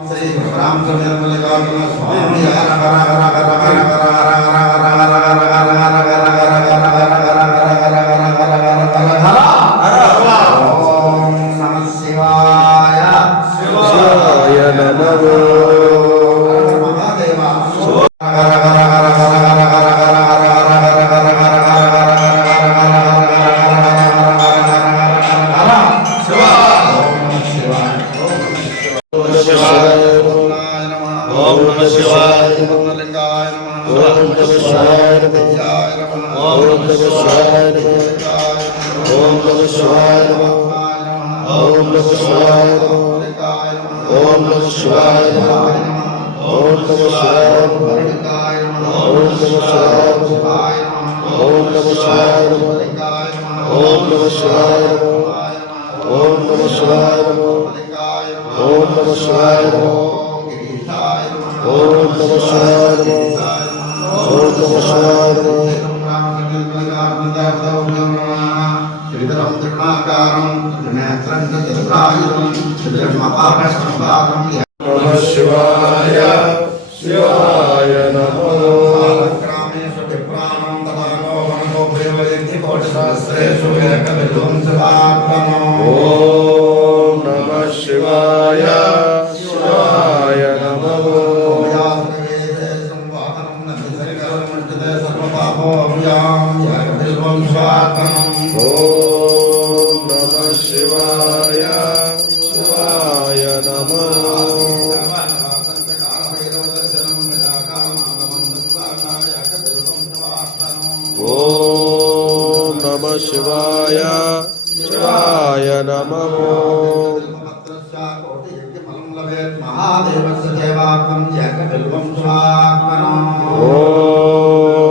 శ్రీ రామచంద్రమల్లికార్జున స్వామి హర హర హర హర హర హర హర హర శివాయ శివాయ నమో మహాదేవ तपस्वाय मंगलिंगाय नमः ओम तपस्वाय विद्याय नमः। ओम तपस्वाय विद्याय ओम तपस्वाय नमः। ओम तपस्वाय ओम तपस्वाय ओम तपस्वाय ओम तपस्वाय ओम तपस्वाय ओम तपस्वाय ओम तपस्वाय ओम तपस्वाय ओम नमः शिवाय नमः। ओम नमः शिवाय नमः त्रिगुणाकारं त्रिनेत्रं चतुर्भायुरं त्रिजन्मपापसंभागं ॐ नमः शिवाय शिवाय नमः ॐ नमः शिवाय शिवाय नमः महादेवस्य देवात्मं यः कल्पं स्वात्मनः ॐ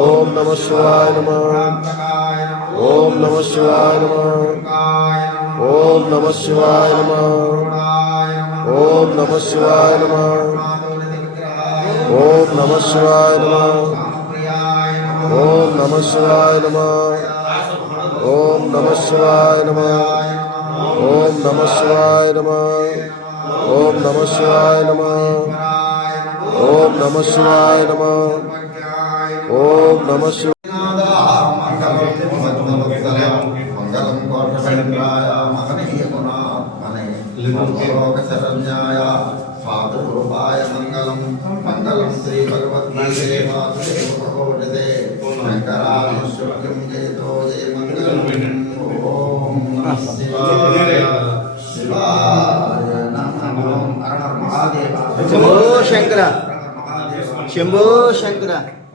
ओम नमः शिवाय नमः ओम नमः शिवाय नमः ओम नमः शिवाय नमः ओम नमः शिवाय नमः ओम नमः शिवाय नमः ओम नमः शिवाय नमः ओम नमः शिवाय नमः ओम नमः शिवाय नमः ओम नमः शिवाय नमः ओम नमः शिवाय नमः ఓం నమ శివలోకశరణ్యాయ మాతృరూపాయ మంగళం మంగళం శ్రీ భగవద్గీతే మాతృదేవ ప్రకోటితే శంకరానుశ్వరం జయతో జయ మంగళం ఓం నమ శివాయ. శివాయ నమో మహాదేవ శంభో శంకర. శంభో శంకర.